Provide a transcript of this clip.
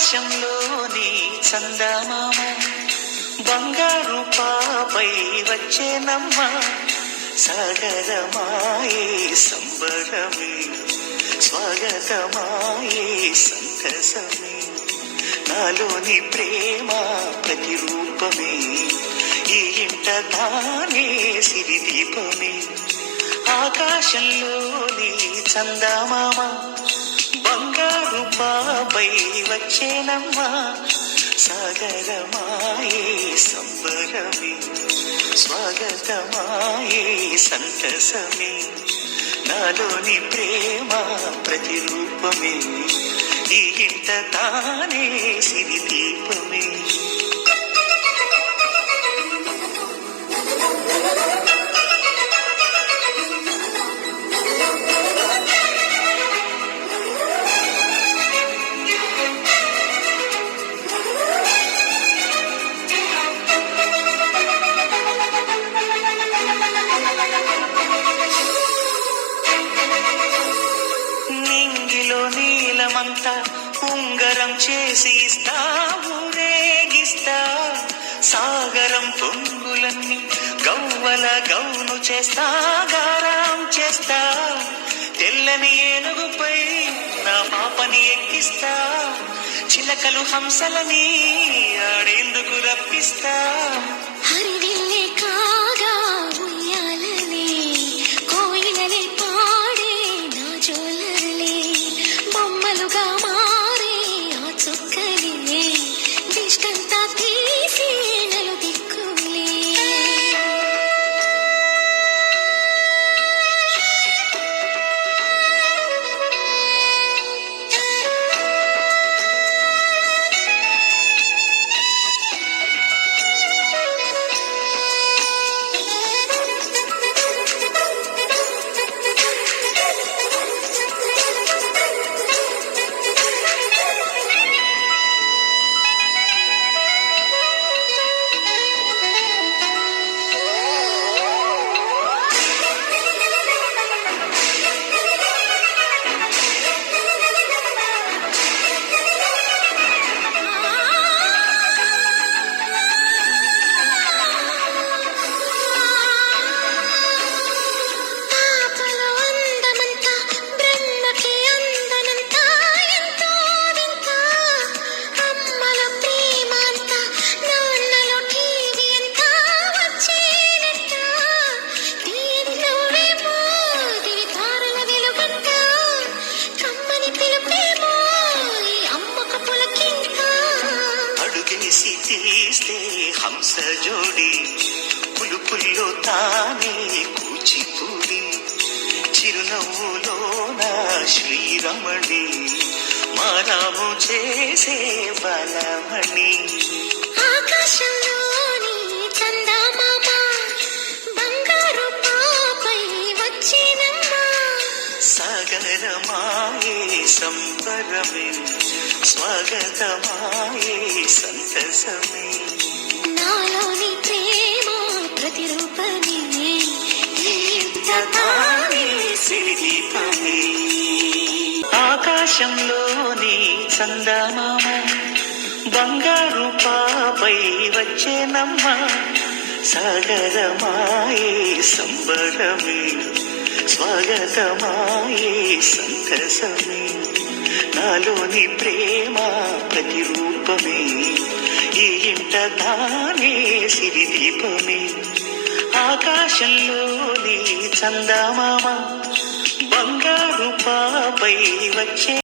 ఆకాశంలోని చందమామ బంగారు పాపై వచ్చేనమ్మ సాగరమాయే సంబరమే స్వాగతమాయే సంతసమే నాలోని ప్రేమ ప్రతిరూపమే ఈ ఇంట తానే సిరిదీపమే ఆకాశంలోని చందమామ బంగారు పాపై వచ్చేనమ్మా సాగరమాయే సంబరమే స్వాగతమాయే సంతసమే నాలోని ప్రేమ ప్రతిరూపమే ఈ ఇంట తానే సిరిదీపమే నింగిలో నీలమంతా ఉంగరం చేసి ఇస్తా ఊరేగిస్తా సాగరం పొంగులన్నీ గవ్వల గౌను చేస్తా గారాం చేస్తా తెల్లని ఏనుగుపై నా పాపని ఎక్కిస్తా చిలకలు హంసలని ఆడేందుకు రప్పిస్తా హరివిల్లే కాగా ఉయ్యాలనే కోయిలనే పాడే నా జోలలే బొమ్మలుగా మారే ఆ చుక్కలే దిష్టంతా తీసి నలు దిక్కులే తీస్తే హంస జోడి పులుపుల్లో తానే కూచిపూడి చిరునవ్వులోన శ్రీరమణి మారాము చేసే బలమణి ఆకాశంలోని చందమామ బంగారు పాపై వచ్చేనమ్మా సాగరమాయే సంబరమే స్వాగతమాయే సంతసమే నాలోని ప్రేమ ప్రతిరూపమే ఈ ఇంట తానే సిరిదీపమే ఆకాశంలోని చందమామ బంగారు పాపై వచ్చేనమ్మ సాగరమాయే సంబరమే స్వాగతమాయే సంతసమే నాలోని ప్రేమ ప్రతిరూపమే ఈ ఇంట తానే సిరిదీపమే ఆకాశంలోని చందమామ బంగారు పాపై వచ్చే